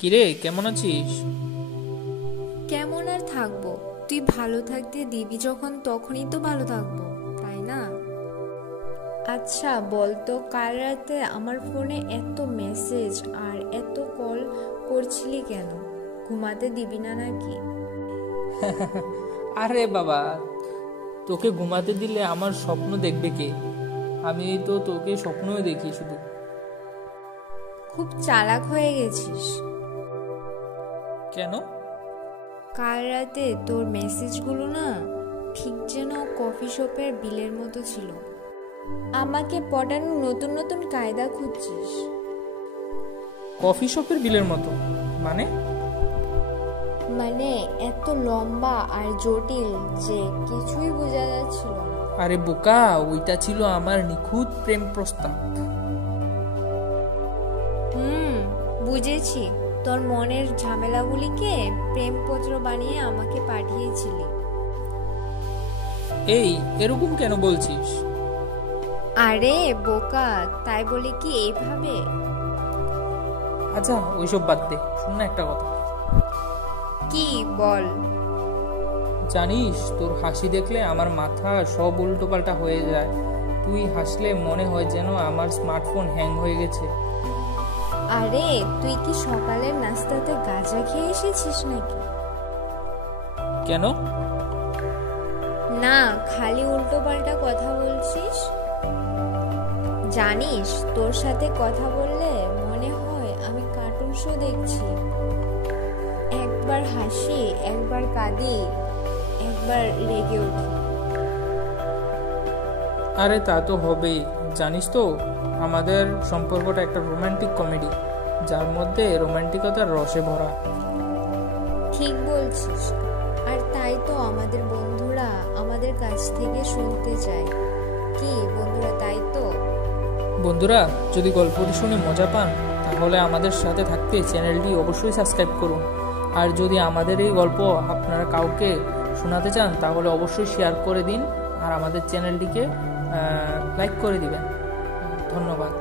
কিরে, কেমন আছিস? কেমন আর থাকবো? তুই ভালো থাকতে দিবি যখন তখনই তো ভালো থাকবো, তাই না? আচ্ছা বলতো, কাল রাতে আমার ফোনে এত মেসেজ আর এত কল করছিলি কেন? ঘুমাতে দিবি না নাকি? আরে বাবা, তোকে ঘুমাতে দিলে আমার স্বপ্ন দেখবে কে? আমি তো তোকে স্বপ্নই দেখি শুধু। খুব চালাক হয়ে গেছিস। কেন? কাল রাতে তোর মেসেজগুলো না ঠিক যেন কফি শপের বিলের মতো ছিল। আমাকে পটানোর নতুন নতুন কায়দা খুঁজছিস। কফি শপের বিলের মতো মানে? মানে এত লম্বা আর জটিল যে কিছুই বোঝা যাচ্ছিল না। আরে বোকা, ওইটা ছিল আমার নিখুঁত প্রেম প্রস্তাব। বুঝেছি, তোর মনের ঝামেলাগুলিকে প্রেমপত্র বানিয়ে আমাকে পাঠিয়েছিলি। এই, এরকম কেন বলছিস? আরে বোকা, তাই বলে কি এইভাবে? আচ্ছা, ওইসব বাদ দে, শোন না একটা কথা। কি বল? জানিস, তোর হাসি দেখলে আমার মাথা সব উল্টোপাল্টা হয়ে যায়। তুই হাসলে মনে হয় যেন আমার স্মার্টফোন হ্যাং হয়ে গেছে। আরে তুই কি সকালের নাস্তাতে গাঁজা খেয়ে এসেছিস নাকি? কেন? না, খালি উল্টো পাল্টা কথা বলছিস। জানিস, তোর সাথে কথা বললে মনে হয় আমি কার্টুন শো দেখছি। একবার হাসি, একবার কাঁদি, একবার রেগে উঠি। আরে তা তো হবেই। জানিস তো, আমাদের সম্পর্কটা একটা রোমান্টিক কমেডি, যার মধ্যে রোমান্টিকতার রসে ভরা। ঠিক বলছিস, আর তাই তো আমাদের বন্ধুরা আমাদের কাছ থেকে শুনতে চায়। কি বন্ধুরা, তাই তো? বন্ধুরা, যদি গল্পটি শুনে মজা পান তাহলে আমাদের সাথে থাকতে চ্যানেলটি অবশ্যই সাবস্ক্রাইব করুন। আর যদি আমাদের এই গল্প আপনারা কাউকে শোনাতে চান তাহলে অবশ্যই শেয়ার করে দিন আর আমাদের চ্যানেলটিকে লাইক করে দিবেন। ধন্যবাদ।